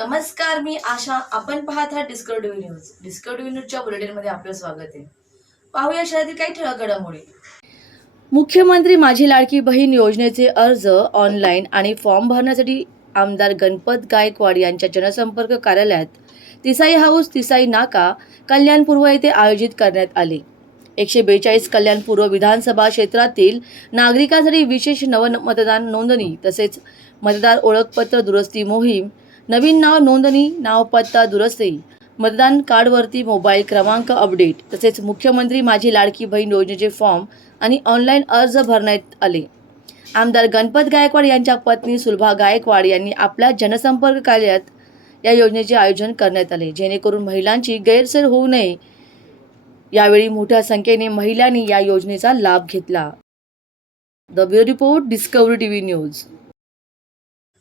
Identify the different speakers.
Speaker 1: नमस्कार मी आशा. आपण पाहत आहात डिस्कवरी न्यूज डिस्कवरी न्यूजच्या बुलेटिनमध्ये आपलं स्वागत आहे. पाहूया शहरातील काही ठळक घडामोडी. मुख्यमंत्री माझी लाडकी बहीण योजनेचे अर्ज ऑनलाईन आणि फॉर्म भरण्यासाठी आमदार गणपत गायकवाड यांच्या जनसंपर्क कार्यालयात तिसाई हाऊस तिसाई नाका कल्याण पूर्व येथे आयोजित करण्यात आले. एकशे बेचाळीस कल्याण पूर्व विधानसभा क्षेत्रातील नागरिकांसाठी विशेष नवमतदान नोंदणी तसेच मतदार ओळखपत्र दुरुस्ती मोहीम नवीन नाव नोंदणी नाव पत्ता दुरुस्ती मतदान कार्डवरती मोबाईल क्रमांक अपडेट तसेच मुख्यमंत्री माझी लाडकी बहीण योजनेचे फॉर्म आणि ऑनलाईन अर्ज भरण्यात आले. आमदार गणपत गायकवाड यांच्या पत्नी सुलभा गायकवाड यांनी आपल्या जनसंपर्क कार्यात या योजनेचे आयोजन करण्यात आले. जेणेकरून महिलांची गैरसोय होऊ नये. यावेळी मोठ्या संख्येने महिलांनी या योजनेचा लाभ घेतला. The bureau report Discovery TV News.